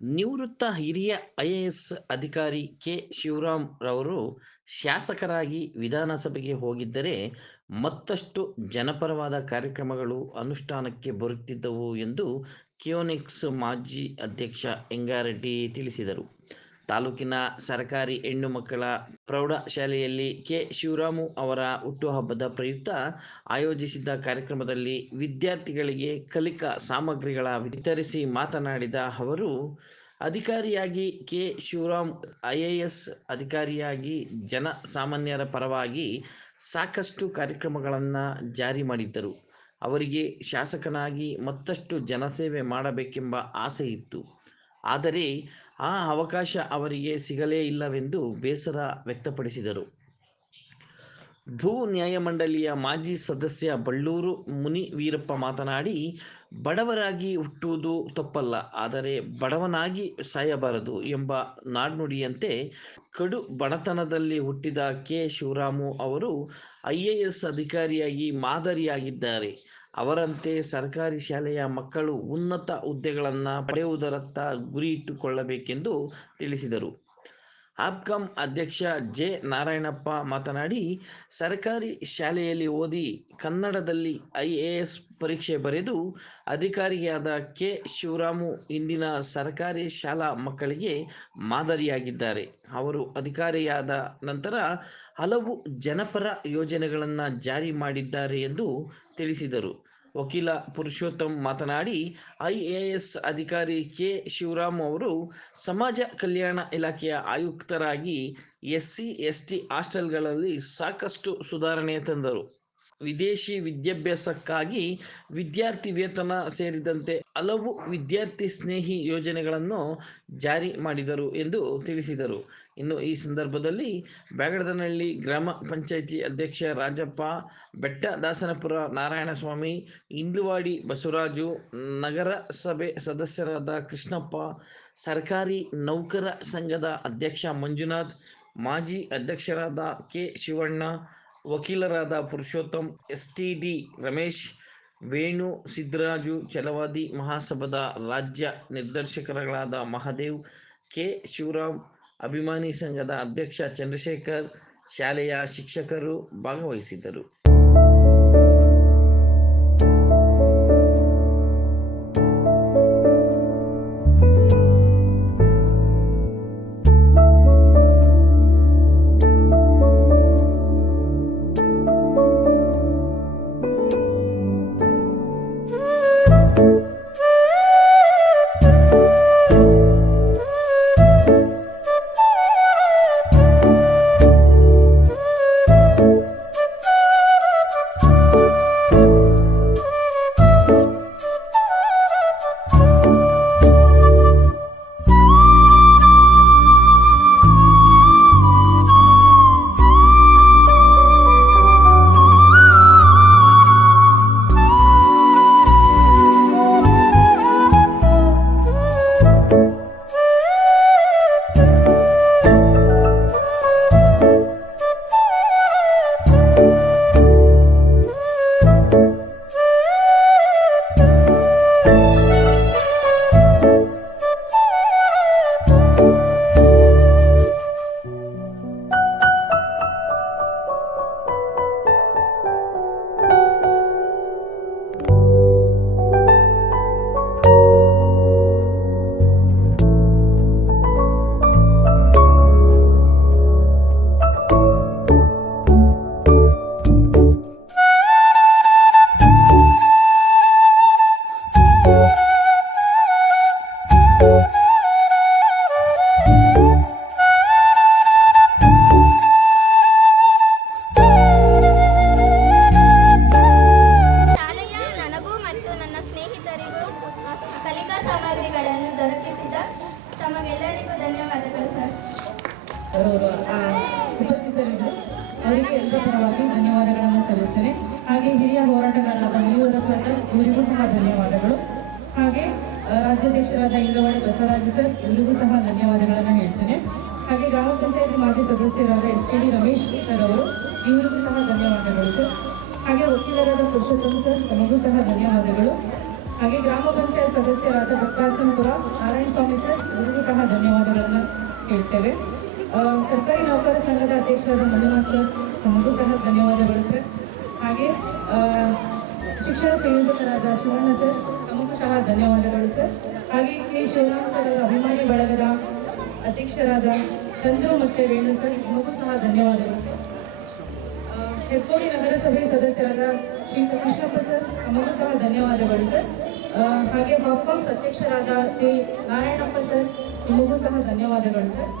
ನಿವೃತ್ತ ಹಿರಿಯ ಐಎಎಸ್ ಅಧಿಕಾರಿ ಕೆ. ಶಿವರಾಮ್ ರವರು ಶಾಸಕರಾಗಿ ವಿಧಾನಸಭೆಗೆ ಹೋಗಿದ್ದರೆ ಮತ್ತಷ್ಟು ಜನಪರವಾದ ಕಾರ್ಯಕ್ರಮಗಳು ಅನುಷ್ಠಾನಕ್ಕೆ ಬರುತ್ತಿದ್ದವು ಎಂದು ಕಿಯೋನಿಕ್ಸ್ ಮಾಜಿ ಅಧ್ಯಕ್ಷ ಎಂಗಾರೆಡ್ಡಿ ತಿಳಿಸಿದರು. ತಾಲೂಕಿನ ಸರ್ಕಾರಿ ಹೆಣ್ಣು ಮಕ್ಕಳ ಪ್ರೌಢಶಾಲೆಯಲ್ಲಿ ಕೆ. ಶಿವರಾಮು ಅವರ ಹುಟ್ಟುಹಬ್ಬದ ಪ್ರಯುಕ್ತ ಆಯೋಜಿಸಿದ್ದ ಕಾರ್ಯಕ್ರಮದಲ್ಲಿ ವಿದ್ಯಾರ್ಥಿಗಳಿಗೆ ಕಲಿಕಾ ಸಾಮಗ್ರಿಗಳ ವಿತರಿಸಿ ಮಾತನಾಡಿದ ಅವರು, ಅಧಿಕಾರಿಯಾಗಿ ಕೆ. ಶಿವರಾಮ್ ಐಎಎಸ್ ಅಧಿಕಾರಿಯಾಗಿ ಜನಸಾಮಾನ್ಯರ ಪರವಾಗಿ ಸಾಕಷ್ಟು ಕಾರ್ಯಕ್ರಮಗಳನ್ನು ಜಾರಿ ಮಾಡಿದ್ದರು. ಅವರಿಗೆ ಶಾಸಕನಾಗಿ ಮತ್ತಷ್ಟು ಜನಸೇವೆ ಮಾಡಬೇಕೆಂಬ ಆಸೆ ಇತ್ತು ಆದರೆ ಆ ಅವಕಾಶ ಅವರಿಗೆ ಸಿಗಲೇ ಇಲ್ಲವೆಂದು ಬೇಸರ ವ್ಯಕ್ತಪಡಿಸಿದರು. ಭೂ ನ್ಯಾಯಮಂಡಳಿಯ ಮಾಜಿ ಸದಸ್ಯ ಬಳ್ಳೂರು ಮುನಿ ವೀರಪ್ಪ ಮಾತನಾಡಿ, ಬಡವರಾಗಿ ಹುಟ್ಟುವುದು ತಪ್ಪಲ್ಲ, ಆದರೆ ಬಡವನಾಗಿ ಸಾಯಬಾರದು ಎಂಬ ನಾಡ್ನುಡಿಯಂತೆ ಕಡು ಬಡತನದಲ್ಲಿ ಹುಟ್ಟಿದ ಕೆ. ಶಿವರಾಮು ಅವರು ಐ ಎ ಎಸ್ ಅಧಿಕಾರಿಯಾಗಿ ಮಾದರಿಯಾಗಿದ್ದಾರೆ. ಅವರಂತೆ ಸರ್ಕಾರಿ ಶಾಲೆಯ ಮಕ್ಕಳು ಉನ್ನತ ಹುದ್ದೆಗಳನ್ನು ಪಡೆಯುವುದರತ್ತ ಗುರಿ ಇಟ್ಟುಕೊಳ್ಳಬೇಕೆಂದು ತಿಳಿಸಿದರು. ಆಪ್ಕಾಂ ಅಧ್ಯಕ್ಷ ಜೆ ನಾರಾಯಣಪ್ಪ ಮಾತನಾಡಿ, ಸರ್ಕಾರಿ ಶಾಲೆಯಲ್ಲಿ ಓದಿ ಕನ್ನಡದಲ್ಲಿ ಐ ಎ ಎಸ್ ಪರೀಕ್ಷೆ ಬರೆದು ಅಧಿಕಾರಿಯಾದ ಕೆ. ಶಿವರಾಮು ಇಂದಿನ ಸರ್ಕಾರಿ ಶಾಲಾ ಮಕ್ಕಳಿಗೆ ಮಾದರಿಯಾಗಿದ್ದಾರೆ. ಅವರು ಅಧಿಕಾರಿಯಾದ ನಂತರ ಹಲವು ಜನಪರ ಯೋಜನೆಗಳನ್ನು ಜಾರಿ ಮಾಡಿದ್ದಾರೆ ಎಂದು ತಿಳಿಸಿದರು. ವಕೀಲ ಪುರುಷೋತ್ತಮ್ ಮಾತನಾಡಿ, ಐಎಎಸ್ ಅಧಿಕಾರಿ ಕೆ. ಶಿವರಾಮ್ ಅವರು ಸಮಾಜ ಕಲ್ಯಾಣ ಇಲಾಖೆಯ ಆಯುಕ್ತರಾಗಿ ಎಸ್ ಸಿ ಎಸ್ ಟಿ ಹಾಸ್ಟೆಲ್ಗಳಲ್ಲಿ ಸಾಕಷ್ಟು ಸುಧಾರಣೆ ತಂದರು. ವಿದೇಶಿ ವಿದ್ಯಾಭ್ಯಾಸಕ್ಕಾಗಿ ವಿದ್ಯಾರ್ಥಿ ವೇತನ ಸೇರಿದಂತೆ ಹಲವು ವಿದ್ಯಾರ್ಥಿ ಸ್ನೇಹಿ ಯೋಜನೆಗಳನ್ನು ಜಾರಿ ಮಾಡಿದರು ಎಂದು ತಿಳಿಸಿದರು. ಇನ್ನು ಈ ಸಂದರ್ಭದಲ್ಲಿ ಬ್ಯಾಗಡದನಹಳ್ಳಿ ಗ್ರಾಮ ಪಂಚಾಯಿತಿ ಅಧ್ಯಕ್ಷ ರಾಜಪ್ಪ ಬೆಟ್ಟ ದಾಸನಪುರ ನಾರಾಯಣಸ್ವಾಮಿ ಇಂಡ್ಲುವಾಡಿ ಬಸವರಾಜು, ನಗರಸಭೆ ಸದಸ್ಯರಾದ ಕೃಷ್ಣಪ್ಪ, ಸರ್ಕಾರಿ ನೌಕರ ಸಂಘದ ಅಧ್ಯಕ್ಷ ಮಂಜುನಾಥ್, ಮಾಜಿ ಅಧ್ಯಕ್ಷರಾದ ಕೆ ಶಿವಣ್ಣ ವಕೀಲರಾದ Purushottam S T D Ramesh, Venu Siddaraju Chalavadi ಮಹಾಸಭಾದ ರಾಜ್ಯ ನಿರ್ದೇಶಕರುಗಳಾದ ಮಹಾದೇವ್, ಕೆ. ಶಿವರಾಮ್, ಅಭಿಮಾನಿ ಸಂಘದ ಅಧ್ಯಕ್ಷ ಚಂದ್ರಶೇಖರ್, ಶಾಲೆಯ ಶಿಕ್ಷಕರು ಭಾಗವಹಿಸಿದ್ದರು. ಬಸವರಾಜ ಸರ್ ಎಲ್ಲರಿಗೂ ಸಹ ಧನ್ಯವಾದಗಳನ್ನು ಹೇಳ್ತೇನೆ. ಹಾಗೆ ಗ್ರಾಮ ಪಂಚಾಯತಿ ಮಾಜಿ ಸದಸ್ಯರಾದ S P D Ramesh sir ಅವರು ಇವರಿಗೂ ಸಹ ಧನ್ಯವಾದಗಳು ಸರ್. ಹಾಗೆ ವಕೀಲರಾದ ಪುರುಷೋತ್ತಮ್ ಸರ್, ತಮಗೂ ಸಹ ಧನ್ಯವಾದಗಳು. ಹಾಗೆ ಗ್ರಾಮ ಪಂಚಾಯತ್ ಸದಸ್ಯರಾದ ಭಕ್ತಾಸನಪುರ ನಾರಾಯಣ ಸ್ವಾಮಿ ಸರ್ ಇವರಿಗೂ ಸಹ ಧನ್ಯವಾದಗಳನ್ನು ಹೇಳ್ತೇವೆ. ಸರ್ಕಾರಿ ನೌಕರ ಸಂಘದ ಅಧ್ಯಕ್ಷರಾದ ಮಂಜುನಾಥ್ ಸರ್, ತಮಗೂ ಸಹ ಧನ್ಯವಾದಗಳು ಸರ್. ಹಾಗೆ ಶಿಕ್ಷಣ ಸಂಯೋಜಕರಾದ ಶಿವಣ್ಣ ಸರ್ ಸಹ ಧನ್ಯವಾದಗಳು ಸರ್ ಹಾಗೆ ಕೆ ಶಿವರಾಮ್ ಸರ್ ಅವರ ಅಭಿಮಾನಿ ಬಳಗದ ಅಧ್ಯಕ್ಷರಾದ ಚಂದ್ರು ಮತ್ತು ವೇಣು ಸರ್ ನಿಮಗೂ ಸಹ ಧನ್ಯವಾದಗಳು ಸರ್ ಹೆಕ್ಕೋಡಿ ನಗರಸಭೆ ಸದಸ್ಯರಾದ ಶ್ರೀ ಕೃಷ್ಣಪ್ಪ ಸರ್ ನಮಗೂ ಸಹ ಧನ್ಯವಾದಗಳು ಸರ್ ಹಾಗೆ ಹಾಪ್ಕಾಮ್ಸ್ ಅಧ್ಯಕ್ಷರಾದ ಜಿ ನಾರಾಯಣಪ್ಪ ಸರ್ ನಿಮಗೂ ಸಹ ಧನ್ಯವಾದಗಳು ಸರ್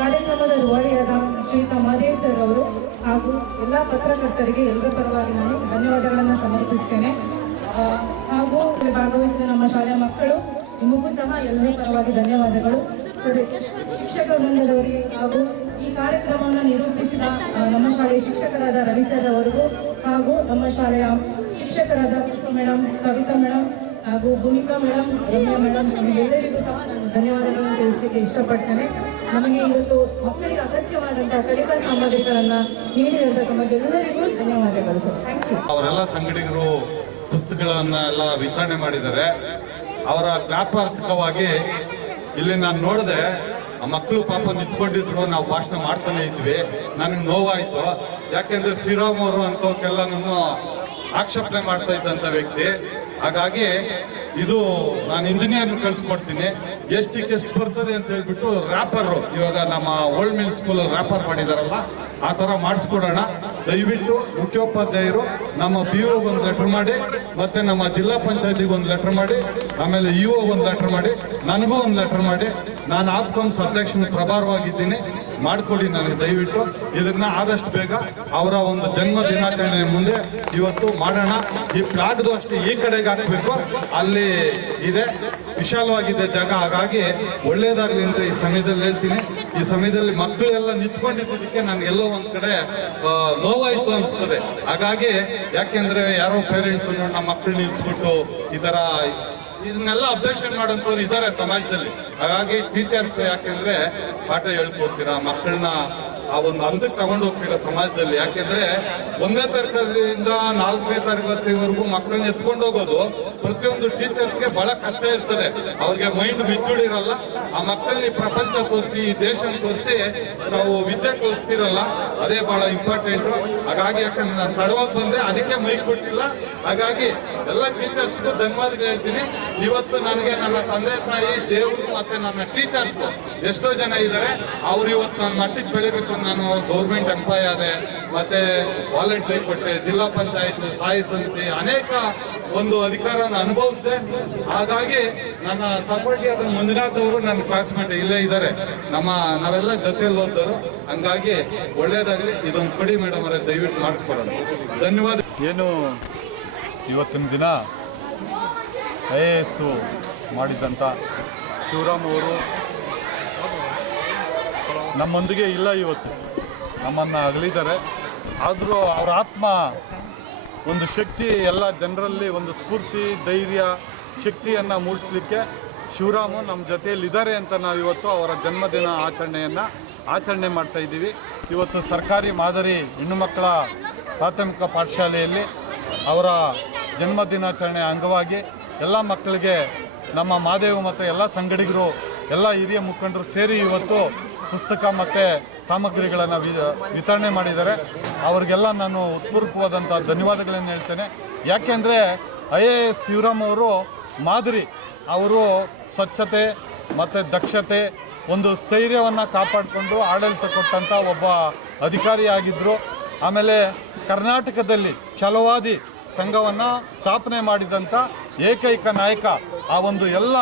ಕಾರ್ಯಕ್ರಮದ ರೂವಾರಿಯಾದ ಶ್ರೀಯುತ ಮಹದೇವ್ ಸರ್ ಅವರು ಹಾಗೂ ಎಲ್ಲ ಪತ್ರಕರ್ತರಿಗೆ ಎಲ್ಲರ ಪರವಾಗಿ ನಾನು ಧನ್ಯವಾದಗಳನ್ನು ಸಮರ್ಪಿಸ್ತೇನೆ. ಇಲ್ಲಿ ಭಾಗವಹಿಸಿದ ನಮ್ಮ ಶಾಲೆಯ ಮಕ್ಕಳು, ನಿಮಗೂ ಸಹ ಎಲ್ಲರೂ ಪರವಾಗಿ ಧನ್ಯವಾದಗಳು. ಶಿಕ್ಷಕ ವೃಂದದವರಿಗೆ ಹಾಗೂ ಈ ಕಾರ್ಯಕ್ರಮವನ್ನು ನಿರೂಪಿಸಿದ ನಮ್ಮ ಶಾಲೆಯ ಶಿಕ್ಷಕರಾದ ರವಿ ಸರ್ ಅವರಿಗೂ ಹಾಗೂ ನಮ್ಮ ಶಾಲೆಯ ಶಿಕ್ಷಕರಾದ ಪುಷ್ಪ ಮೇಡಮ್ ಸವಿತಾ ಮೇಡಮ್ ಹಾಗೂ ಭೂಮಿಕಾ ಮೇಡಮ್ ರಮ್ಯಾ ಮೇಡಮ್ ಎಲ್ಲರಿಗೂ ಸಹ ನಾನು ಧನ್ಯವಾದಗಳನ್ನು ತಿಳಿಸಲಿಕ್ಕೆ ಇಷ್ಟಪಡ್ತೇನೆ. ನಮಗೆ ಇವತ್ತು ಮಕ್ಕಳಿಗೆ ಅಗತ್ಯವಾದಂತಹ ಕಲಿಕಾ ಸಾಮಗ್ರಿಗಳನ್ನು ನೀಡಿದಂತಹ ತಮಗೆಲ್ಲರಿಗೂ ಧನ್ಯವಾದಗಳು ಸರ್ ಥ್ಯಾಂಕ್ ಯು ಅವರೆಲ್ಲ ಸಂಗಡಿಗರು ಪುಸ್ತಕಗಳನ್ನ ಎಲ್ಲ ವಿತರಣೆ ಮಾಡಿದ್ದಾರೆ. ಅವರ ಜ್ಞಾಪಾರ್ಥಕವಾಗಿ ಇಲ್ಲಿ ನಾನು ನೋಡಿದೆ ಮಕ್ಕಳು ಪಾಪ ನಿಂತ್ಕೊಂಡಿದ್ರು, ನಾವು ಭಾಷಣ ಮಾಡ್ತಾನೆ ಇದ್ವಿ. ನನಗೆ ನೋವಾಯಿತು. ಯಾಕೆಂದ್ರೆ ಶ್ರೀರಾಮ್ ಅವರು ಅಂತವಕ್ಕೆಲ್ಲ ನಾನು ಆಕ್ಷೇಪಣೆ ಮಾಡ್ತಾ ಇದ್ದಂಥ ವ್ಯಕ್ತಿ. ಹಾಗಾಗಿ ಇದು ನಾನು ಇಂಜಿನಿಯರ್ ಕಳಿಸ್ಕೊಡ್ತೀನಿ. ಎಷ್ಟು ಎಷ್ಟು ಬರ್ತದೆ ಅಂತ ಹೇಳ್ಬಿಟ್ಟು ರ್ಯಾಪರು ಇವಾಗ ನಮ್ಮ ಓಲ್ಡ್ ಮಿಲ್ ಸ್ಕೂಲ್ ರ್ಯಾಪರ್ ಮಾಡಿದಾರಲ್ಲ ಆ ಥರ ಮಾಡಿಸ್ಕೊಡೋಣ. ದಯವಿಟ್ಟು ಮುಖ್ಯೋಪಾಧ್ಯಾಯರು, ನಮ್ಮ ಬಿ ಒಂದು ಲೆಟರ್ ಮಾಡಿ, ಮತ್ತೆ ನಮ್ಮ ಜಿಲ್ಲಾ ಪಂಚಾಯತಿಗೆ ಒಂದು ಲೆಟರ್ ಮಾಡಿ, ಆಮೇಲೆ ಇ ಒ ಒಂದು ಲೆಟರ್ ಮಾಡಿ, ನನಗೂ ಒಂದು ಲೆಟರ್ ಮಾಡಿ. ನಾನು ಆಪ್ಕಾಮ್ಸ್ ಅಧ್ಯಕ್ಷನ ಪ್ರಭಾರವಾಗಿದ್ದೀನಿ. ಮಾಡಿಕೊಡಿ ನನಗೆ ದಯವಿಟ್ಟು. ಇದನ್ನ ಆದಷ್ಟು ಬೇಗ ಅವರ ಒಂದು ಜನ್ಮ ದಿನಾಚರಣೆ ಮುಂದೆ ಇವತ್ತು ಮಾಡೋಣ. ಈ ಫ್ಲಾಗ್ದು ಅಷ್ಟೇ ಈ ಕಡೆಗೆ ಹಾಕಬೇಕು. ಅಲ್ಲಿ ಇದೆ. ವಿಶಾಲವಾಗಿದೆ ಜಾಗ. ಹಾಗಾಗಿ ಒಳ್ಳೇದಾಗ್ಲಿ ಅಂತ ಈ ಸಮಯದಲ್ಲಿ ಹೇಳ್ತೀನಿ. ಈ ಸಮಯದಲ್ಲಿ ಮಕ್ಕಳೆಲ್ಲ ನಿಂತ್ಕೊಂಡಿದ್ದಕ್ಕೆ ನನಗೆಲ್ಲೋ ಒಂದ್ ಕಡೆ ನೋವಾಯಿತು ಅನಿಸ್ತದೆ. ಹಾಗಾಗಿ ಯಾಕೆಂದ್ರೆ ಯಾರೋ ಪೇರೆಂಟ್ಸ್ ನಮ್ಮ ಮಕ್ಕಳು ನಿಲ್ಸ್ಬಿಟ್ಟು ಈ ಥರ ಇದನ್ನೆಲ್ಲ ಅಬ್ಜೆಕ್ಷನ್ ಮಾಡೋಂಥವ್ರು ಇದ್ದಾರೆ ಸಮಾಜದಲ್ಲಿ. ಹಾಗಾಗಿ ಟೀಚರ್ಸ್ ಯಾಕೆಂದ್ರೆ ಪಾಠ ಹೇಳ್ಕೊಡ್ತೀರಾ ಮಕ್ಕಳನ್ನ ಆ ಒಂದು ಹಂತಕ್ಕೆ ತಗೊಂಡು ಹೋಗ್ತಿಲ್ಲ ಸಮಾಜದಲ್ಲಿ. ಯಾಕೆಂದ್ರೆ ಒಂದನೇ ತರಗತಿಯಿಂದ ನಾಲ್ಕನೇ ತರಗತಿವರೆಗೂ ಮಕ್ಕಳನ್ನ ಎತ್ಕೊಂಡು ಹೋಗೋದು ಪ್ರತಿಯೊಂದು ಟೀಚರ್ಸ್ಗೆ ಬಹಳ ಕಷ್ಟ ಇರ್ತದೆ. ಅವ್ರಿಗೆ ಮೈಂಡ್ ಮೆಚ್ಯೂರ್ಡ್ ಆ ಮಕ್ಕಳಲ್ಲಿ ಪ್ರಪಂಚ ತೋರಿಸಿ ದೇಶ ತೋರಿಸಿ ನಾವು ವಿದ್ಯೆ ಕಲಿಸ್ತಿರಲ್ಲ. ಅದೇ ಬಹಳ ಇಂಪಾರ್ಟೆಂಟ್ ಹಾಗಾಗಿ ಯಾಕಂದ್ರೆ ನಾನು ತಡವಾಗಿ ಬಂದೆ ಅದಕ್ಕೆ ಮೈಕ್ ಕೊಟ್ಟಿಲ್ಲ. ಹಾಗಾಗಿ ಎಲ್ಲ ಟೀಚರ್ಸ್ಗೂ ಧನ್ಯವಾದಗಳು ಹೇಳ್ತೀನಿ. ಇವತ್ತು ನನಗೆ ನನ್ನ ತಂದೆ ತಾಯಿ, ದೇವರು ಮತ್ತೆ ನನ್ನ ಟೀಚರ್ಸ್ ಎಷ್ಟೋ ಜನ ಇದ್ದಾರೆ. ಅವ್ರು ಇವತ್ತು ನನ್ನ ಮಟ್ಟಿಗೆ ಬೆಳಿಬೇಕು ನಾನು ಗೌರ್ಮೆಂಟ್ ಎಂಪ್ಲಾಯ್ ಆದೆ, ಮತ್ತೆ ವಾಲಂಟಿಯರ್ ಕೊಟ್ಟೆ, ಜಿಲ್ಲಾ ಪಂಚಾಯತ್ ಸಾಯಿ ಸಂಸ್ಥೆ ಅನೇಕ ಒಂದು ಅಧಿಕಾರನ ಅನುಭವಿಸಿದೆ. ಹಾಗಾಗಿ ನನ್ನ ಸಪೋರ್ಟಿ ಆದ ಮಂಜುನಾಥ್ ಅವರು ನನ್ನ ಕ್ಲಾಸ್ಮೇಟ್ ಇಲ್ಲೇ ಇದ್ದಾರೆ. ನಮ್ಮ, ನಾವೆಲ್ಲ ಜೊತೆಯಲ್ಲಿ ಓದೋರು ಹಂಗಾಗಿ ಒಳ್ಳೇದಾಗಲಿ. ಇದೊಂದು ಕೊಡಿ ಮೇಡಮ್ ಅವರೇ, ದಯವಿಟ್ಟು ಮಾಡಿಸ್ಕೊಡೋಣ ಧನ್ಯವಾದ. ಏನು ಇವತ್ತಿನ ದಿನ ಐ ಎ ಎಸ್ಸು ಮಾಡಿದ್ದಂಥ ಶಿವರಾಮ್ ಅವರು ನಮ್ಮೊಂದಿಗೆ ಇಲ್ಲ ಇವತ್ತು. ನಮ್ಮನ್ನು ಅಗಲಿದ್ದಾರೆ. ಆದರೂ ಅವರ ಆತ್ಮ, ಒಂದು ಶಕ್ತಿ, ಎಲ್ಲ ಜನರಲ್ಲಿ ಒಂದು ಸ್ಫೂರ್ತಿ, ಧೈರ್ಯ, ಶಕ್ತಿಯನ್ನು ಮೂಡಿಸ್ಲಿಕ್ಕೆ ಶಿವರಾಮು ನಮ್ಮ ಜೊತೆಯಲ್ಲಿದ್ದಾರೆ ಅಂತ ನಾವು ಇವತ್ತು ಅವರ ಜನ್ಮದಿನ ಆಚರಣೆಯನ್ನು ಆಚರಣೆ ಮಾಡ್ತಾ ಇದ್ದೀವಿ. ಇವತ್ತು ಸರ್ಕಾರಿ ಮಾದರಿ ಹೆಣ್ಣು ಮಕ್ಕಳ ಪ್ರಾಥಮಿಕ ಪಾಠಶಾಲೆಯಲ್ಲಿ ಅವರ ಜನ್ಮದಿನಾಚರಣೆ ಅಂಗವಾಗಿ ಎಲ್ಲ ಮಕ್ಕಳಿಗೆ ನಮ್ಮ ಮಾದೇವು ಮತ್ತು ಎಲ್ಲ ಸಂಗಡಿಗರು, ಎಲ್ಲ ಹಿರಿಯ ಮುಖಂಡರು ಸೇರಿ ಇವತ್ತು ಪುಸ್ತಕ ಮತ್ತು ಸಾಮಗ್ರಿಗಳನ್ನು ವಿತರಣೆ ಮಾಡಿದ್ದಾರೆ. ಅವರಿಗೆಲ್ಲ ನಾನು ಉತ್ಪೂರ್ವಕವಾದಂಥ ಧನ್ಯವಾದಗಳನ್ನು ಹೇಳ್ತೇನೆ. ಯಾಕೆಂದರೆ ಐ ಎ ಎಸ್ ಶಿವರಾಮ್ ಅವರು ಮಾದರಿ. ಅವರು ಸ್ವಚ್ಛತೆ ಮತ್ತು ದಕ್ಷತೆ, ಒಂದು ಸ್ಥೈರ್ಯವನ್ನು ಕಾಪಾಡಿಕೊಂಡು ಆಡಳಿತ ಕೊಟ್ಟಂಥ ಒಬ್ಬ ಅಧಿಕಾರಿಯಾಗಿದ್ದರು ಆಮೇಲೆ ಕರ್ನಾಟಕದಲ್ಲಿ ಛಲವಾದಿ ಸಂಘವನ್ನು ಸ್ಥಾಪನೆ ಮಾಡಿದಂಥ ಏಕೈಕ ನಾಯಕ ಆ ಒಂದು ಎಲ್ಲ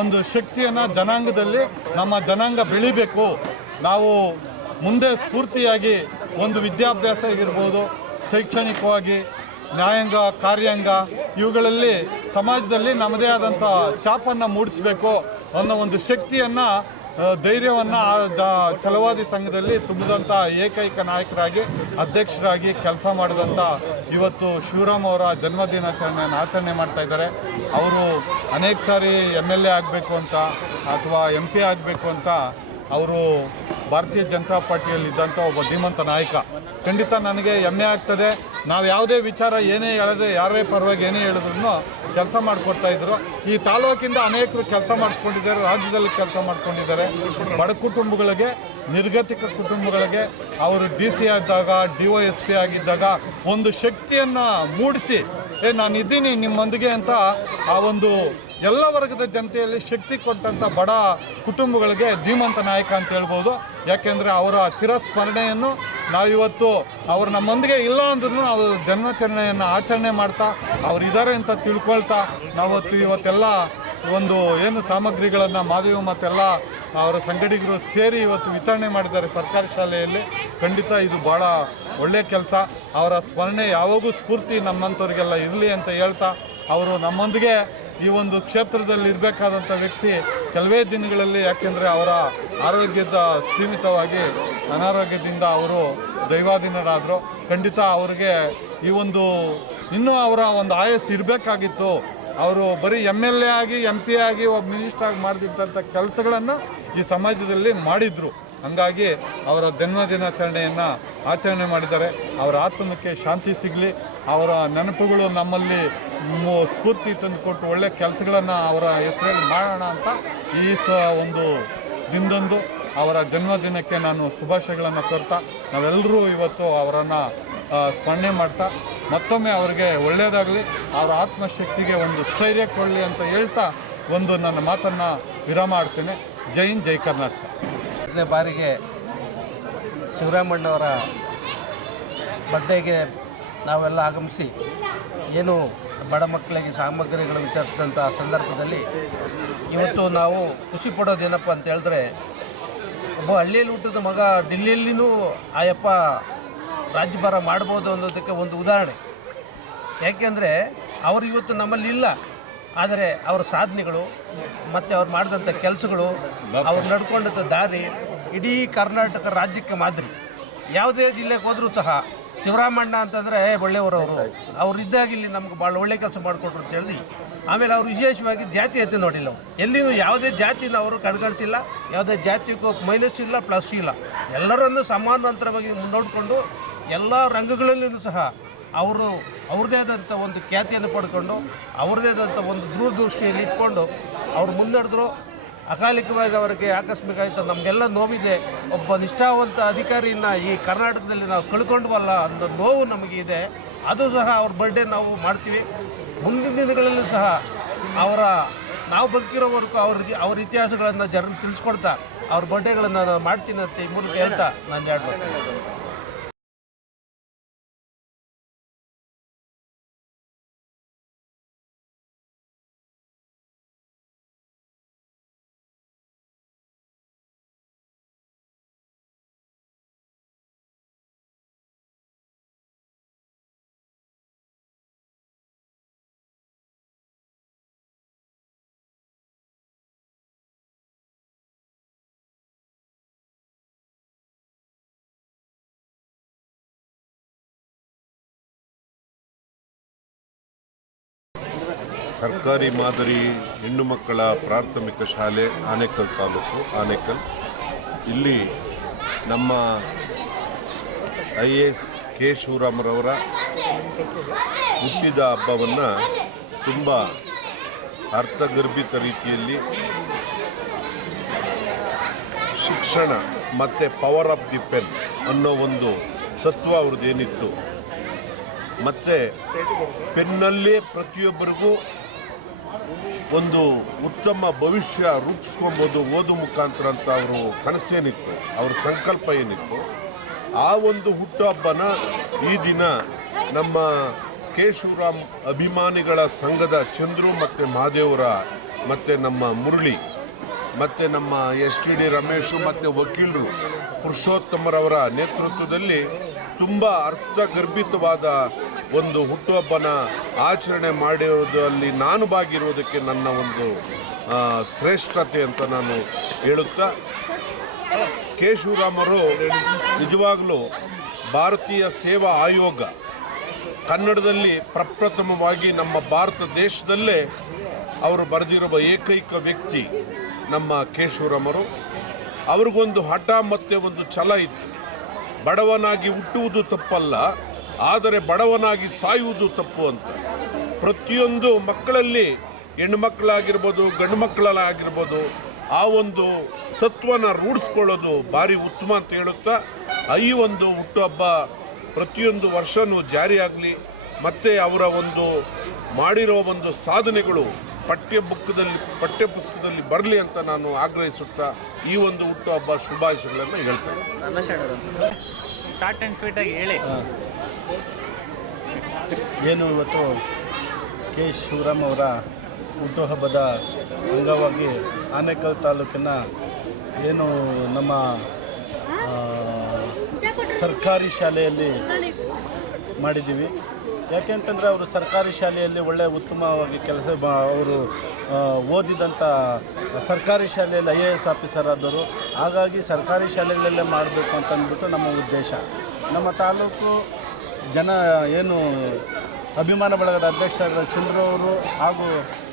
ಒಂದು ಶಕ್ತಿಯನ್ನು ಜನಾಂಗದಲ್ಲಿ ನಮ್ಮ ಜನಾಂಗ ಬೆಳಿಬೇಕು. ನಾವು ಮುಂದೆ ಸ್ಫೂರ್ತಿಯಾಗಿ ಒಂದು ವಿದ್ಯಾಭ್ಯಾಸ ಆಗಿರ್ಬೋದು, ಶೈಕ್ಷಣಿಕವಾಗಿ, ನ್ಯಾಯಾಂಗ, ಕಾರ್ಯಾಂಗ, ಇವುಗಳಲ್ಲಿ ಸಮಾಜದಲ್ಲಿ ನಮ್ಮದೇ ಆದಂಥ ಶಾಪನ್ನು ಮೂಡಿಸಬೇಕು ಅನ್ನೋ ಒಂದು ಶಕ್ತಿಯನ್ನು ಧೈರ್ಯವನ್ನು ಛಲವಾದಿ ಸಂಘದಲ್ಲಿ ತುಂಬಿದಂಥ ಏಕೈಕ ನಾಯಕರಾಗಿ, ಅಧ್ಯಕ್ಷರಾಗಿ ಕೆಲಸ ಮಾಡಿದಂಥ ಇವತ್ತು ಶಿವರಾಮ್ ಅವರ ಜನ್ಮದಿನಾಚರಣೆಯನ್ನು ಆಚರಣೆ ಮಾಡ್ತಾ ಇದ್ದಾರೆ. ಅವರು ಅನೇಕ ಸಾರಿ ಎಂ ಎಲ್ ಎ ಆಗಬೇಕು ಅಂತ ಅಥವಾ ಎಂ ಪಿ ಆಗಬೇಕು ಅಂತ ಅವರು ಭಾರತೀಯ ಜನತಾ ಪಾರ್ಟಿಯಲ್ಲಿ ಇದ್ದಂಥ ಒಬ್ಬ ಧೀಮಂತ ನಾಯಕ. ಖಂಡಿತ ನನಗೆ ಹೆಮ್ಮೆ ಆಗ್ತದೆ. ನಾವು ಯಾವುದೇ ವಿಚಾರ ಏನೇ ಹೇಳಿದ್ರೆ ಯಾರೇ ಪರವಾಗಿ ಏನೇ ಹೇಳಿದ್ರು ಕೆಲಸ ಮಾಡಿಕೊಡ್ತಾ ಇದ್ರು. ಈ ತಾಲೂಕಿಂದ ಅನೇಕರು ಕೆಲಸ ಮಾಡಿಸ್ಕೊಂಡಿದ್ದಾರೆ, ರಾಜ್ಯದಲ್ಲಿ ಕೆಲಸ ಮಾಡಿಕೊಂಡಿದ್ದಾರೆ. ಬಡ ಕುಟುಂಬಗಳಿಗೆ, ನಿರ್ಗತಿಕ ಕುಟುಂಬಗಳಿಗೆ ಅವರು ಡಿ ಸಿ ಆದಾಗ ಡಿ ಒ ಎಸ್ ಪಿ ಆಗಿದ್ದಾಗ ಒಂದು ಶಕ್ತಿಯನ್ನು ಮೂಡಿಸಿ, ಏ, ನಾನು ಇದ್ದೀನಿ ನಿಮ್ಮೊಂದಿಗೆ ಅಂತ ಆ ಒಂದು ಎಲ್ಲ ವರ್ಗದ ಜನತೆಯಲ್ಲಿ ಶಕ್ತಿ ಕೊಟ್ಟಂಥ ಬಡ ಕುಟುಂಬಗಳಿಗೆ ಧೀಮಂತ ನಾಯಕ ಅಂತ ಹೇಳ್ಬೋದು. ಯಾಕೆಂದರೆ ಅವರ ಚಿರಸ್ಮರಣೆಯನ್ನು ನಾವಿವತ್ತು ಅವರು ನಮ್ಮೊಂದಿಗೆ ಇಲ್ಲ ಅಂದ್ರೂ ಅವರು ಜನ್ಮಾಚರಣೆಯನ್ನು ಆಚರಣೆ ಮಾಡ್ತಾ ಅವ್ರು ಇದ್ದಾರೆ ಅಂತ ತಿಳ್ಕೊಳ್ತಾ ನಾವತ್ತು ಇವತ್ತೆಲ್ಲ ಒಂದು ಏನು ಸಾಮಗ್ರಿಗಳನ್ನು ಮಾದೇವ ಮತ್ತೆಲ್ಲ ಅವರ ಸಂಗಡಿಗರು ಸೇರಿ ಇವತ್ತು ವಿತರಣೆ ಮಾಡಿದ್ದಾರೆ ಸರ್ಕಾರಿ ಶಾಲೆಯಲ್ಲಿ. ಖಂಡಿತ ಇದು ಭಾಳ ಒಳ್ಳೆಯ ಕೆಲಸ. ಅವರ ಸ್ಮರಣೆ ಯಾವಾಗೂ ಸ್ಫೂರ್ತಿ ನಮ್ಮಂಥವ್ರಿಗೆಲ್ಲ ಇರಲಿ ಅಂತ ಹೇಳ್ತಾ ಅವರು ನಮ್ಮೊಂದಿಗೆ ಈ ಒಂದು ಕ್ಷೇತ್ರದಲ್ಲಿ ಇರಬೇಕಾದಂಥ ವ್ಯಕ್ತಿ ಕೆಲವೇ ದಿನಗಳಲ್ಲಿ ಯಾಕೆಂದರೆ ಅವರ ಆರೋಗ್ಯದ ಸ್ಥೀಮಿತವಾಗಿ ಅನಾರೋಗ್ಯದಿಂದ ಅವರು ದೈವಾಧೀನರಾದರು. ಖಂಡಿತ ಅವರಿಗೆ ಈ ಒಂದು ಇನ್ನೂ ಅವರ ಒಂದು ಆಯಸ್ಸು ಇರಬೇಕಾಗಿತ್ತು. ಅವರು ಬರೀ ಎಂ ಎಲ್ ಎ ಆಗಿ ಎಂ ಪಿ ಆಗಿ ಒಬ್ಬ ಮಿನಿಸ್ಟರ್ ಆಗಿ ಮಾಡಿದಂಥ ಕೆಲಸಗಳನ್ನು ಈ ಸಮಾಜದಲ್ಲಿ ಮಾಡಿದರು. ಹಂಗಾಗಿ ಅವರ ಜನ್ಮ ದಿನಾಚರಣೆಯನ್ನು ಆಚರಣೆ ಮಾಡಿದ್ದಾರೆ. ಅವರ ಆತ್ಮಕ್ಕೆ ಶಾಂತಿ ಸಿಗಲಿ. ಅವರ ನೆನಪುಗಳು ನಮ್ಮಲ್ಲಿ ಸ್ಫೂರ್ತಿ ತಂದುಕೊಟ್ಟು ಒಳ್ಳೆ ಕೆಲಸಗಳನ್ನು ಅವರ ಹೆಸರಲ್ಲಿ ಮಾಡೋಣ ಅಂತ ಈ ಸ ಒಂದು ದಿನದಂದು ಅವರ ಜನ್ಮದಿನಕ್ಕೆ ನಾನು ಶುಭಾಶಯಗಳನ್ನು ಕೋರ್ತಾ, ನಾವೆಲ್ಲರೂ ಇವತ್ತು ಅವರನ್ನು ಸ್ಮರಣೆ ಮಾಡ್ತಾ, ಮತ್ತೊಮ್ಮೆ ಅವರಿಗೆ ಒಳ್ಳೆಯದಾಗಲಿ, ಅವರ ಆತ್ಮಶಕ್ತಿಗೆ ಒಂದು ಸ್ಥೈರ್ಯ ಕೊಡಲಿ ಅಂತ ಹೇಳ್ತಾ ಒಂದು ನನ್ನ ಮಾತನ್ನು ವಿರಾಮ ಆಡ್ತೇನೆ ಜೈನ್ ಜೈ ಕರ್ನಾಟಕ. ಮೊದಲನೇ ಬಾರಿಗೆ ಶಿವರಾಮಣ್ಣವರ ಬರ್ಡೇಗೆ ನಾವೆಲ್ಲ ಆಗಮಿಸಿ ಏನು ಬಡ ಮಕ್ಕಳಿಗೆ ಸಾಮಗ್ರಿಗಳು ವಿತರಿಸಿದಂಥ ಸಂದರ್ಭದಲ್ಲಿ ಇವತ್ತು ನಾವು ಖುಷಿ ಪಡೋದೇನಪ್ಪ ಅಂತ ಹೇಳಿದ್ರೆ, ಒಬ್ಬ ಹಳ್ಳಿಯಲ್ಲಿ ಹುಟ್ಟಿದ ಮಗ ಡೆಲ್ಲಿಯಲ್ಲಿನೂ ಆಯಪ್ಪ ರಾಜ್ಯಭಾರ ಮಾಡ್ಬೋದು ಅನ್ನೋದಕ್ಕೆ ಒಂದು ಉದಾಹರಣೆ. ಯಾಕೆಂದರೆ ಅವರು ಇವತ್ತು ನಮ್ಮಲ್ಲಿ ಇಲ್ಲ. ಆದರೆ ಅವರ ಸಾಧನೆಗಳು ಮತ್ತು ಅವ್ರು ಮಾಡಿದಂಥ ಕೆಲಸಗಳು, ಅವ್ರು ನಡ್ಕೊಂಡಂಥ ದಾರಿ ಇಡೀ ಕರ್ನಾಟಕ ರಾಜ್ಯಕ್ಕೆ ಮಾದರಿ. ಯಾವುದೇ ಜಿಲ್ಲೆಗೆ ಹೋದರೂ ಸಹ ಶಿವರಾಮಣ್ಣ ಅಂತಂದರೆ ಒಳ್ಳೆಯವರವರು ಅವ್ರು ಇದ್ದಾಗ ಇಲ್ಲಿ ನಮ್ಗೆ ಭಾಳ ಒಳ್ಳೆ ಕೆಲಸ ಮಾಡಿಕೊಟ್ರು ಅಂತ ಹೇಳಿ ಆಮೇಲೆ ಅವರು ವಿಶೇಷವಾಗಿ ಜಾತಿ ಎತ್ತಿ ನೋಡಿಲ್ಲ ಅವರು. ಎಲ್ಲಿನೂ ಯಾವುದೇ ಜಾತಿನ ಅವರು ಕಡೆಗಣಿಸಿಲ್ಲ ಯಾವುದೇ ಜಾತಿಗೂ ಮೈನಸ್ ಇಲ್ಲ ಪ್ಲಸ್ ಇಲ್ಲ. ಎಲ್ಲರನ್ನು ಸಮಾನಾಂತರವಾಗಿ ನೋಡಿಕೊಂಡು, ಎಲ್ಲ ರಂಗಗಳಲ್ಲಿಯೂ ಸಹ ಅವರು ಅವ್ರದ್ದೇ ಆದಂಥ ಒಂದು ಖ್ಯಾತಿಯನ್ನು ಪಡ್ಕೊಂಡು ಅವ್ರದ್ದೇ ಆದಂಥ ಒಂದು ದೂರದೃಷ್ಟಿಯಲ್ಲಿ ಇಟ್ಕೊಂಡು ಅವ್ರು ಮುನ್ನಡೆದ್ರು. ಅಕಾಲಿಕವಾಗಿ ಅವರಿಗೆ ಆಕಸ್ಮಿಕ ಆಯಿತು ನಮಗೆಲ್ಲ ನೋವಿದೆ. ಒಬ್ಬ ನಿಷ್ಠಾವಂತ ಅಧಿಕಾರಿನ ಈ ಕರ್ನಾಟಕದಲ್ಲಿ ನಾವು ಕಳ್ಕೊಂಡ್ವಲ್ಲ ಅನ್ನೋ ನೋವು ನಮಗಿದೆ ಅದು ಸಹ ಅವ್ರ ಬರ್ಡೇ ನಾವು ಮಾಡ್ತೀವಿ. ಮುಂದಿನ ದಿನಗಳಲ್ಲೂ ಸಹ ಅವರ ನಾವು ಬದುಕಿರೋವರೆಗೂ ಅವ್ರ ಅವ್ರ ಇತಿಹಾಸಗಳನ್ನು ಜನ ತಿಳಿಸ್ಕೊಡ್ತಾ ಅವ್ರ ಬರ್ಡೇಗಳನ್ನು ನಾನು ಮಾಡ್ತೀನಿ ಅಂತ ಈ ಮೂಲಕ ಹೇಳ್ತಾ ನಾನು ಹೇಳ್ಬೇಕು ಸರ್ಕಾರಿ ಮಾದರಿ ಹೆಣ್ಣು ಮಕ್ಕಳ ಪ್ರಾಥಮಿಕ ಶಾಲೆ, ಆನೇಕಲ್ ತಾಲೂಕು, ಆನೇಕಲ್. ಇಲ್ಲಿ ನಮ್ಮ ಐ ಎ ಎಸ್ ಕೆ ಶಿವರಾಮರವರ ಹುಟ್ಟಿದ ಹಬ್ಬವನ್ನು ತುಂಬ ಅರ್ಥಗರ್ಭಿತ ರೀತಿಯಲ್ಲಿ ಶಿಕ್ಷಣ ಮತ್ತು ಪವರ್ ಆಫ್ ದಿ ಪೆನ್ ಅನ್ನೋ ಒಂದು ತತ್ವ ಅವ್ರದ್ದೇನಿತ್ತು ಮತ್ತು ಪೆನ್ನಲ್ಲೇ ಪ್ರತಿಯೊಬ್ಬರಿಗೂ ಒಂದು ಉತ್ತಮ ಭವಿಷ್ಯ ರೂಪಿಸ್ಕೊಬೋದು ಓದು ಮುಖಾಂತರ ಅಂತ ಅವರು ಕನಸೇನಿತ್ತು, ಅವ್ರ ಸಂಕಲ್ಪ ಏನಿತ್ತು. ಆ ಒಂದು ಹುಟ್ಟುಹಬ್ಬನ ಈ ದಿನ ನಮ್ಮ ಕೇಶವರಾಮ್ ಶಿವರಾಮ್ ಅಭಿಮಾನಿಗಳ ಸಂಘದ ಚಂದ್ರು ಮತ್ತು ಮಹಾದೇವರ ಮತ್ತು ನಮ್ಮ ಮುರಳಿ ಮತ್ತು ನಮ್ಮ ಎಸ್ ಟಿ ಡಿ ರಮೇಶು ಮತ್ತು ವಕೀಲರು ಪುರುಷೋತ್ತಮರವರ ನೇತೃತ್ವದಲ್ಲಿ ತುಂಬ ಅರ್ಥಗರ್ಭಿತವಾದ ಒಂದು ಹುಟ್ಟುಹಬ್ಬನ ಆಚರಣೆ ಮಾಡಿರೋದಲ್ಲಿ ನಾನು ಬಾಗಿರುವುದಕ್ಕೆ ನನ್ನ ಒಂದು ಶ್ರೇಷ್ಠತೆ ಅಂತ ನಾನು ಹೇಳುತ್ತಾ? ಕೇಶವರಾಮರು ನಿಜವಾಗಲೂ ಭಾರತೀಯ ಸೇವಾ ಆಯೋಗ ಕನ್ನಡದಲ್ಲಿ ಪ್ರಪ್ರಥಮವಾಗಿ ನಮ್ಮ ಭಾರತ ದೇಶದಲ್ಲೇ ಅವರು ಬರೆದಿರುವ ಏಕೈಕ ವ್ಯಕ್ತಿ ನಮ್ಮ ಕೇಶವರಾಮರು. ಅವ್ರಿಗೊಂದು ಹಠ ಮತ್ತು ಒಂದು ಛಲ ಇತ್ತು. ಬಡವನಾಗಿ ಹುಟ್ಟುವುದು ತಪ್ಪಲ್ಲ. ಆದರೆ ಬಡವನಾಗಿ ಸಾಯುವುದು ತಪ್ಪು ಅಂತ. ಪ್ರತಿಯೊಂದು ಮಕ್ಕಳಲ್ಲಿ ಹೆಣ್ಣು ಮಕ್ಕಳಾಗಿರ್ಬೋದು, ಗಂಡು ಮಕ್ಕಳಾಗಿರ್ಬೋದು, ಆ ಒಂದು ತತ್ವನ ರೂಢಿಸ್ಕೊಳ್ಳೋದು ಭಾರಿ ಉತ್ತಮ ಅಂತ ಹೇಳುತ್ತಾ, ಈ ಒಂದು ಹುಟ್ಟುಹಬ್ಬ ಪ್ರತಿಯೊಂದು ವರ್ಷವೂ ಜಾರಿಯಾಗಲಿ ಮತ್ತು ಅವರ ಒಂದು ಮಾಡಿರೋ ಒಂದು ಸಾಧನೆಗಳು ಪಠ್ಯ ಬುಕ್ದಲ್ಲಿ ಪಠ್ಯ ಪುಸ್ತಕದಲ್ಲಿ ಬರಲಿ ಅಂತ ನಾನು ಆಗ್ರಹಿಸುತ್ತಾ, ಈ ಒಂದು ಹುಟ್ಟುಹಬ್ಬ ಶುಭಾಶಯಗಳನ್ನು ಹೇಳ್ತೇನೆ. ಶಾರ್ಟ್ ಆ್ಯಂಡ್ ಆಗಿ ಹೇಳಿ. ಏನು ಇವತ್ತು ಕೆ. ಶಿವರಾಮ್ ಅವರ ಹುಟ್ಟುಹಬ್ಬದ ಅಂಗವಾಗಿ ಆನೇಕಲ್ ತಾಲೂಕಿನ ಏನು ನಮ್ಮ ಸರ್ಕಾರಿ ಶಾಲೆಯಲ್ಲಿ ಮಾಡಿದ್ದೀವಿ. ಯಾಕೆಂತಂದರೆ ಅವರು ಸರ್ಕಾರಿ ಶಾಲೆಯಲ್ಲಿ ಒಳ್ಳೆಯ ಉತ್ತಮವಾಗಿ ಕೆಲಸ ಅವರು ಓದಿದಂಥ ಸರ್ಕಾರಿ ಶಾಲೆಯಲ್ಲಿ ಐ ಎ ಎಸ್ ಆಫೀಸರ್ ಆದರು ಹಾಗಾಗಿ ಸರ್ಕಾರಿ ಶಾಲೆಗಳಲ್ಲೇ ಮಾಡಬೇಕು ಅಂತ ಅಂದ್ಬಿಟ್ಟು ನಮ್ಮ ಉದ್ದೇಶ. ನಮ್ಮ ತಾಲೂಕು ಜನ ಏನು ಅಭಿಮಾನ ಬಳಗದ ಅಧ್ಯಕ್ಷರಾದ ಚಂದ್ರವರು ಹಾಗೂ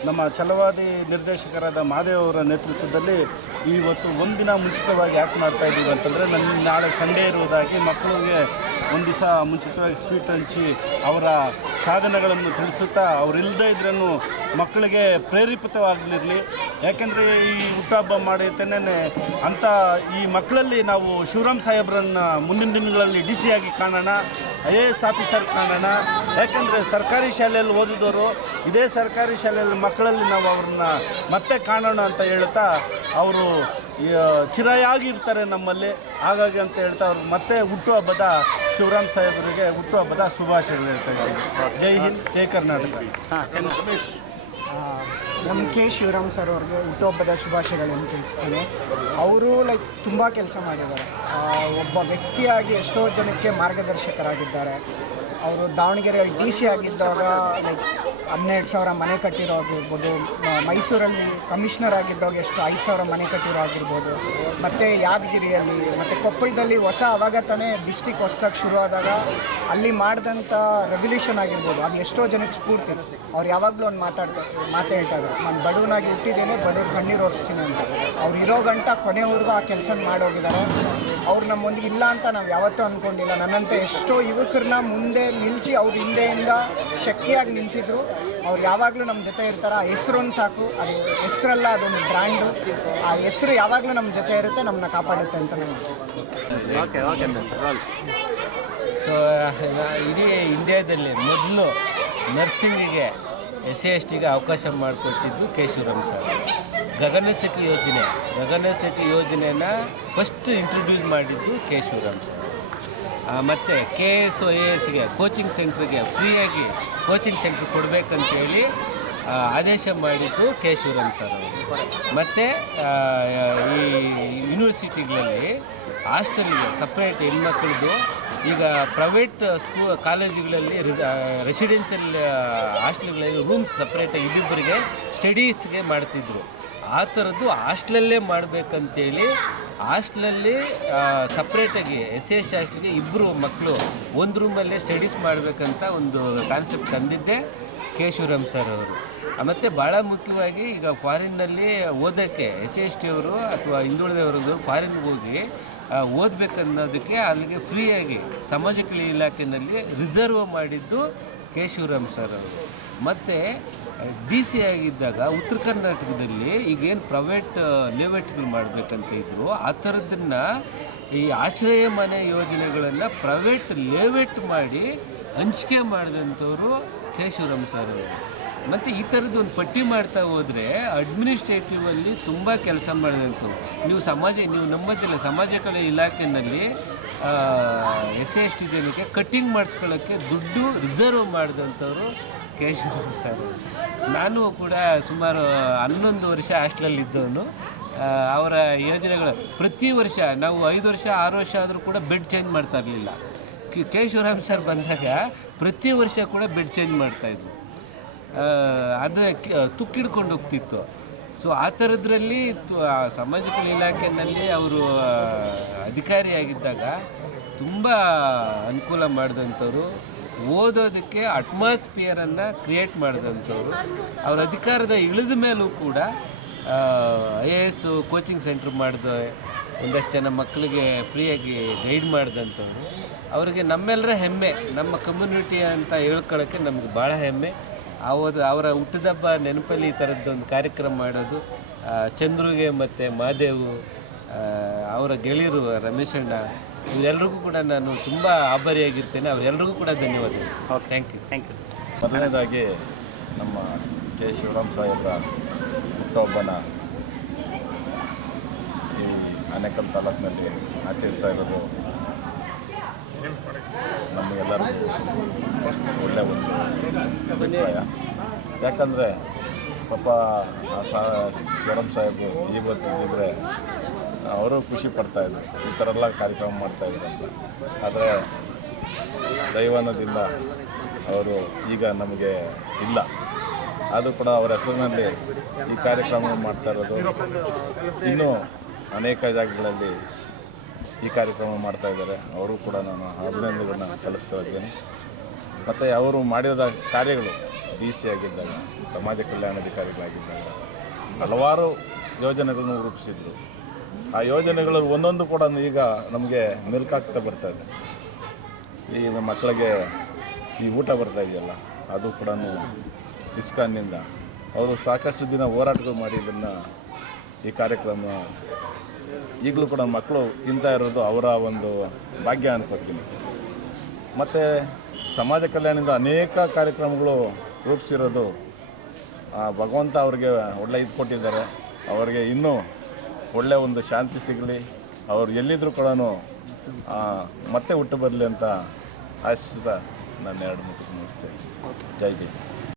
ನಮ್ಮ ಛಲವಾದಿ ನಿರ್ದೇಶಕರಾದ ಮಹಾದೇವ್ ಅವರ ನೇತೃತ್ವದಲ್ಲಿ ಇವತ್ತು ಒಂದಿನ ಮುಂಚಿತವಾಗಿ ಯಾಕೆ ಮಾಡ್ತಾ ಇದ್ದೀವಿ ಅಂತಂದರೆ ನನ್ನ ನಾಳೆ ಸಂಡೇ ಇರುವುದಾಗಿ ಮಕ್ಕಳಿಗೆ ಒಂದು ದಿವಸ ಮುಂಚಿತವಾಗಿ ಸ್ವೀಟ್ ಹಂಚಿ ಅವರ ಸಾಧನೆಗಳನ್ನು ತಿಳಿಸುತ್ತಾ ಅವರಿಲ್ಲದೇ ಇದ್ರೂ ಮಕ್ಕಳಿಗೆ ಪ್ರೇರೇಪಿತವಾಗಲಿರಲಿ ಯಾಕೆಂದರೆ ಈ ಹುಟ್ಟುಹಬ್ಬ ಮಾಡಿತೇನೆ ಅಂಥ ಈ ಮಕ್ಕಳಲ್ಲಿ ನಾವು ಶಿವರಾಮ್ ಸಾಹೇಬ್ರನ್ನ ಮುಂದಿನ ದಿನಗಳಲ್ಲಿ ಡಿ ಸಿಯಾಗಿ ಕಾಣೋಣ. ಐ ಎ ಎಸ್ ಆಫೀಸರ್ ಕಾಣೋಣ. ಯಾಕಂದರೆ ಸರ್ಕಾರಿ ಶಾಲೆಯಲ್ಲಿ ಓದಿದವರು ಇದೇ ಸರ್ಕಾರಿ ಶಾಲೆಯಲ್ಲಿ ಮಕ್ಕಳಲ್ಲಿ ನಾವು ಅವ್ರನ್ನ ಮತ್ತೆ ಕಾಣೋಣ ಅಂತ ಹೇಳ್ತಾ ಅವರು ಚಿರಾಯಾಗಿರ್ತಾರೆ ನಮ್ಮಲ್ಲಿ. ಹಾಗಾಗಿ ಅಂತ ಹೇಳ್ತಾ ಅವ್ರು ಮತ್ತೆ ಹುಟ್ಟುಹಬ್ಬದ ಶಿವರಾಮ್ ಸಾಹೇಬರಿಗೆ ಹುಟ್ಟುಹಬ್ಬದ ಶುಭಾಶಯಗಳು ಹೇಳ್ತಾ ಇದ್ದೀನಿ. ಜೈ ಹಿಂದ್ ಜೈ ಕರ್ನಾಟಕ. ನಮ್ಮ ಕೆ. ಶಿವರಾಮ್ ಸರ್ ಅವ್ರಿಗೆ ಹುಟ್ಟುಹಬ್ಬದ ಶುಭಾಶಯಗಳನ್ನು ತಿಳಿಸ್ತೀನಿ. ಅವರು ಲೈಕ್ ತುಂಬ ಕೆಲಸ ಮಾಡಿದ್ದಾರೆ. ಒಬ್ಬ ವ್ಯಕ್ತಿಯಾಗಿ ಎಷ್ಟೋ ಜನಕ್ಕೆ ಮಾರ್ಗದರ್ಶಕರಾಗಿದ್ದಾರೆ. ಅವರು ದಾವಣಗೆರೆಯಲ್ಲಿ ಡಿ ಸಿ ಆಗಿದ್ದಾಗ ಲೈಕ್ ಹನ್ನೆರಡು ಸಾವಿರ ಮನೆ ಕಟ್ಟಿರೋ ಆಗಿರ್ಬೋದು ಮೈಸೂರಲ್ಲಿ ಕಮಿಷನರ್ ಆಗಿದ್ದಾಗ ಎಷ್ಟು ಐದು ಸಾವಿರ ಮನೆ ಕಟ್ಟಿರೋ ಆಗಿರ್ಬೋದು ಮತ್ತು ಯಾದಗಿರಿಯಲ್ಲಿ, ಮತ್ತು ಕೊಪ್ಪಳದಲ್ಲಿ ಹೊಸ ಅವಾಗ ತಾನೇ ಡಿಸ್ಟಿಕ್ ಹೊಸ್ದಾಗಿ ಶುರು ಆದಾಗ ಅಲ್ಲಿ ಮಾಡಿದಂಥ ರೆವಲ್ಯೂಷನ್ ಆಗಿರ್ಬೋದು. ಅದು ಎಷ್ಟೋ ಜನಕ್ಕೆ ಸ್ಫೂರ್ತಿ. ಅವ್ರು ಯಾವಾಗಲೂ ಒಂದು ಮಾತಾಡ್ತಾರೆ ಮಾತು ಹೇಳ್ತಾರೆ ನಾನು ಬಡವನಾಗಿ ಹುಟ್ಟಿದ್ದೇನೆ, ಬಡವ್ರು ಕಣ್ಣೀರು ಓಡಿಸ್ತೀನಿ ಅಂತ. ಅವ್ರು ಇರೋ ಗಂಟ ಕೊನೆವರೆಗೂ ಆ ಕೆಲಸ ಮಾಡೋಗಿದ್ದಾರೆ. ಅವ್ರು ನಮ್ಮೊಂದಿಗೆ ಇಲ್ಲ ಅಂತ ನಾವು ಯಾವತ್ತೂ ಅಂದ್ಕೊಂಡಿಲ್ಲ ನನ್ನಂತೆ ಎಷ್ಟೋ ಯುವಕರನ್ನ ಮುಂದೆ ನಿಲ್ಲಿಸಿ ಅವ್ರ ಹಿಂದೆಯಿಂದ ಶಕ್ತಿಯಾಗಿ ನಿಂತಿದ್ರು. ಅವ್ರು ಯಾವಾಗಲೂ ನಮ್ಮ ಜೊತೆ ಇರ್ತಾರೆ. ಆ ಹೆಸರೊಂದು ಸಾಕು. ಅದು ಹೆಸರಲ್ಲ ಅದೊಂದು ಬ್ರ್ಯಾಂಡು. ಆ ಹೆಸರು ಯಾವಾಗಲೂ ನಮ್ಮ ಜೊತೆ ಇರುತ್ತೆ ನಮ್ಮನ್ನ ಕಾಪಾಡುತ್ತೆ ಅಂತ ಇಡೀ ಇಂಡಿಯಾದಲ್ಲಿ ಮೊದಲು ನರ್ಸಿಂಗಿಗೆ ಎಸ್ ಸಿ ಎಸ್ ಟಿಗೆ ಅವಕಾಶ ಮಾಡಿಕೊಟ್ಟಿದ್ದು ಕೇಶವರಾಮ್ ಶಿವರಾಮ್ ಸರ್. ಗಗನಸಖಿ ಯೋಜನೆ. ಗಗನಸಖಿ ಯೋಜನೆನ ಫಸ್ಟ್ ಇಂಟ್ರೊಡ್ಯೂಸ್ ಮಾಡಿದ್ದು ಕೆ ಶಿವರಾಮ್ ಸರ್ ಮತ್ತು ಕೆ ಎಸ್ ಒ ಎ ಎಸ್ಗೆ ಕೋಚಿಂಗ್ ಸೆಂಟ್ರಿಗೆ ಫ್ರೀಯಾಗಿ ಕೋಚಿಂಗ್ ಸೆಂಟ್ರ್ ಕೊಡಬೇಕಂತೇಳಿ ಆದೇಶ ಮಾಡಿದ್ದು ಕೆ ಶಿವರಾಮ್ ಸರ್ ಅವರು. ಮತ್ತು ಈ ಯೂನಿವರ್ಸಿಟಿಗಳಲ್ಲಿ ಹಾಸ್ಟೆಲ್ಗೆ ಸಪ್ರೇಟ್ ಹೆಣ್ಮಕ್ಳದ್ದು, ಈಗ ಪ್ರೈವೇಟ್ ಸ್ಕೂ ಕಾಲೇಜುಗಳಲ್ಲಿ ರೆಸಿಡೆನ್ಷಿಯಲ್ ಹಾಸ್ಟೆಲ್ಗಳಲ್ಲಿ ರೂಮ್ಸ್ ಸಪ್ರೇಟಾಗಿ ಇಬ್ಬಿಬ್ಬರಿಗೆ ಸ್ಟಡೀಸ್ಗೆ ಮಾಡ್ತಿದ್ರು. ಆ ಥರದ್ದು ಹಾಸ್ಟ್ಲಲ್ಲೇ ಮಾಡಬೇಕಂತೇಳಿ ಹಾಸ್ಟ್ಲಲ್ಲಿ ಸಪ್ರೇಟಾಗಿ ಎಸ್ ಎಸ್ ಹಾಸ್ಟ್ಲಿಗೆ ಇಬ್ಬರು ಮಕ್ಕಳು ಒಂದು ರೂಮಲ್ಲೇ ಸ್ಟಡೀಸ್ ಮಾಡಬೇಕಂತ ಒಂದು ಕಾನ್ಸೆಪ್ಟ್ ತಂದಿದ್ದೆ ಕೆ ಶಿವರಾಮ್ ಸರ್ ಅವರು ಮತ್ತು ಭಾಳ ಮುಖ್ಯವಾಗಿ ಈಗ ಫಾರಿನ್ನಲ್ಲಿ ಓದೋಕ್ಕೆ ಎಸ್ ಸಿ ಎಸ್ ಟಿ ಅವರು ಅಥವಾ ಹಿಂದುಳಿದವರು ಫಾರಿನ್ಗೆ ಹೋಗಿ ಓದಬೇಕನ್ನೋದಕ್ಕೆ ಅಲ್ಲಿಗೆ ಫ್ರೀಯಾಗಿ ಸಮಾಜ ಕಲ್ಯಾಣ ಇಲಾಖೆಯಲ್ಲಿ ರಿಸರ್ವ್ ಮಾಡಿದ್ದು ಕೆ ಶಿವರಾಮ್ ಸರ್ ಅವರು. ಮತ್ತು ಡಿ ಸಿ ಆಗಿದ್ದಾಗ ಉತ್ತರ ಕರ್ನಾಟಕದಲ್ಲಿ ಈಗೇನು ಪ್ರೈವೇಟ್ ಲೇಔಟ್ಗಳು ಮಾಡಬೇಕಂತ ಇದ್ರು, ಆ ಥರದ್ದನ್ನು ಈ ಆಶ್ರಯ ಮನೆ ಯೋಜನೆಗಳನ್ನು ಪ್ರೈವೇಟ್ ಲೇಔಟ್ ಮಾಡಿ ಹಂಚಿಕೆ ಮಾಡಿದಂಥವ್ರು ಕೆ ಶಿವರಾಮ್ ಸರ್ ಅವರು. ಮತ್ತು ಈ ಥರದ್ದು ಒಂದು ಪಟ್ಟಿ ಮಾಡ್ತಾ ಹೋದರೆ ಅಡ್ಮಿನಿಸ್ಟ್ರೇಟಿವಲ್ಲಿ ತುಂಬ ಕೆಲಸ ಮಾಡಿದಂಥವ್ರು. ನೀವು ಸಮಾಜ, ನೀವು ನಂಬೋದಿಲ್ಲ ಸಮಾಜ ಕಲೆ ಇಲಾಖೆಯಲ್ಲಿ ಎಸ್ ಎಸ್ ಟಿ ಜನಕ್ಕೆ ಕಟ್ಟಿಂಗ್ ಮಾಡಿಸ್ಕೊಳ್ಳೋಕ್ಕೆ ದುಡ್ಡು ರಿಸರ್ವ್ ಮಾಡಿದಂಥವ್ರು ಕೆ ಶಿವರಾಮ್ ಸರ್. ನಾನು ಕೂಡ ಸುಮಾರು ಹನ್ನೊಂದು ವರ್ಷ ಹಾಸ್ಟೆಲಲ್ಲಿದ್ದವನು. ಅವರ ಯೋಜನೆಗಳು ಪ್ರತಿ ವರ್ಷ, ನಾವು ಐದು ವರ್ಷ, ಆರು ವರ್ಷ ಆದರೂ ಕೂಡ ಬೆಡ್ ಚೇಂಜ್ ಮಾಡ್ತಾ ಇರಲಿಲ್ಲ. ಕೆ ಸರ್ ಬಂದಾಗ ಪ್ರತಿ ವರ್ಷ ಕೂಡ ಬೆಡ್ ಚೇಂಜ್ ಮಾಡ್ತಾಯಿದ್ರು ಅದು ತುಕ್ಕಿಡ್ಕೊಂಡು ಹೋಗ್ತಿತ್ತು. ಸೊ ಆ ಥರದ್ರಲ್ಲಿ ಸಮಾಜ ಇಲಾಖೆಯಲ್ಲಿ ಅವರು ಅಧಿಕಾರಿಯಾಗಿದ್ದಾಗ ತುಂಬ ಅನುಕೂಲ ಮಾಡಿದಂಥವ್ರು. ಓದೋದಕ್ಕೆ ಅಟ್ಮಾಸ್ಫಿಯರನ್ನು ಕ್ರಿಯೇಟ್ ಮಾಡಿದಂಥವ್ರು. ಅವ್ರ ಅಧಿಕಾರದ ಇಳಿದ ಮೇಲೂ ಕೂಡ I A S coaching centre ಮಾಡಿದೆ, ಒಂದಷ್ಟು ಜನ ಮಕ್ಕಳಿಗೆ ಫ್ರೀಯಾಗಿ ಗೈಡ್ ಮಾಡಿದಂಥವ್ರು. ಅವರಿಗೆ ನಮ್ಮೆಲ್ಲರ ಹೆಮ್ಮೆ, ನಮ್ಮ ಕಮ್ಯುನಿಟಿ ಅಂತ ಹೇಳ್ಕೊಳ್ಳೋಕ್ಕೆ ನಮಗೆ ಭಾಳ ಹೆಮ್ಮೆ. ಅವರ ಅವರ ಹುಟ್ಟಿದಬ್ಬ ನೆನಪಲ್ಲಿ ಈ ಥರದ್ದೊಂದು ಕಾರ್ಯಕ್ರಮ ಮಾಡೋದು ಚಂದ್ರುಗೆ ಮತ್ತು ಮಾದೇವು ಅವರ ಗೆಳೆಯರು ರಮೇಶಣ್ಣ ಇವರೆಲ್ಲರಿಗೂ ಕೂಡ ನಾನು ತುಂಬ ಆಭಾರಿಯಾಗಿರ್ತೇನೆ. ಅವರೆಲ್ಲರಿಗೂ ಕೂಡ ಧನ್ಯವಾದಗಳು. ಥ್ಯಾಂಕ್ ಯು ಥ್ಯಾಂಕ್ ಯು ಮೊದಲನೇದಾಗಿ ನಮ್ಮ ಕೆ ಶಿವರಾಮ್ ಸಾಹೇಬ್ರ ಹುಟ್ಟುಹಬ್ಬನ ಈ ಆನೇಕಲ್ ತಾಲೂಕಿನಲ್ಲಿ ಆಚರಿಸ್ತಾ ಇರೋದು ನಮಗೆಲ್ಲರಿಗೂ ಒಳ್ಳೆಯ ಒಂದು ಅಭಿಪ್ರಾಯ. ಯಾಕಂದರೆ, ಪಾಪ ಸಾ, ಶಿವರಾಮ್ ಸಾಹೇಬರು ಇವತ್ತಿದ್ದಿದ್ರೆ ಅವರು ಖುಷಿ ಪಡ್ತಾಯಿದ್ರು ಈ ಥರ ಎಲ್ಲ ಕಾರ್ಯಕ್ರಮ ಮಾಡ್ತಾಯಿದ್ರು ಅಂತ. ಆದರೆ ದೈವನದಿಂದ ಅವರು ಈಗ ನಮಗೆ ಇಲ್ಲ. ಆದರೂ ಕೂಡ ಅವರ ಹೆಸರಿನಲ್ಲಿ ಈ ಕಾರ್ಯಕ್ರಮ ಮಾಡ್ತಾ ಇರೋದು. ಇನ್ನೂ ಅನೇಕ ಜಾಗಗಳಲ್ಲಿ ಈ ಕಾರ್ಯಕ್ರಮ ಮಾಡ್ತಾ ಇದ್ದಾರೆ. ಅವರು ಕೂಡ ನಾನು ಅಭಿನಂದನೆಗಳನ್ನ ಸಲ್ಲಿಸ್ತಾ ಇದ್ದೇನೆ. ಮತ್ತು ಅವರು ಮಾಡಿದ ಕಾರ್ಯಗಳು ಡಿ ಸಿ ಆಗಿದ್ದಾಗ, ಸಮಾಜ ಕಲ್ಯಾಣಾಧಿಕಾರಿಗಳಾಗಿದ್ದಾಗ ಹಲವಾರು ಯೋಜನೆಗಳನ್ನು ರೂಪಿಸಿದರು. ಆ ಯೋಜನೆಗಳು ಒಂದೊಂದು ಕೂಡ ಈಗ ನಮಗೆ ಮೆಲ್ಕಾಗ್ತಾ ಬರ್ತಾ ಇದೆ. ಈ ಮಕ್ಕಳಿಗೆ ಈ ಊಟ ಬರ್ತಾ ಇದೆಯಲ್ಲ, ಅದು ಕೂಡ ಇಸ್ಕಾನ್ನಿಂದ. ಅವರು ಸಾಕಷ್ಟು ದಿನ ಹೋರಾಟಗಳು ಮಾಡಿ ಇದನ್ನು ಈ ಕಾರ್ಯಕ್ರಮ ಈಗಲೂ ಕೂಡ ಮಕ್ಕಳು ತಿಂತಾ ಇರೋದು ಅವರ ಒಂದು ಭಾಗ್ಯ ಅನ್ಕೋತೀನಿ. ಮತ್ತು ಸಮಾಜ ಕಲ್ಯಾಣದಿಂದ ಅನೇಕ ಕಾರ್ಯಕ್ರಮಗಳು ರೂಪಿಸಿರೋದು ಆ ಭಗವಂತ ಅವರಿಗೆ ಒಳ್ಳೆ ಇದು ಕೊಟ್ಟಿದ್ದಾರೆ. ಅವರಿಗೆ ಇನ್ನೂ ಒಳ್ಳೆಯ ಒಂದು ಶಾಂತಿ ಸಿಗಲಿ. ಅವರು ಎಲ್ಲಿದ್ದರೂ ಕೂಡ ಮತ್ತೆ ಹುಟ್ಟು ಬರಲಿ ಅಂತ ಆಶಿಸಿದ ನಾನು ಎರಡು ಮುಗಿಸ್ತೇನೆ. ಜೈ ಭೀಮ್.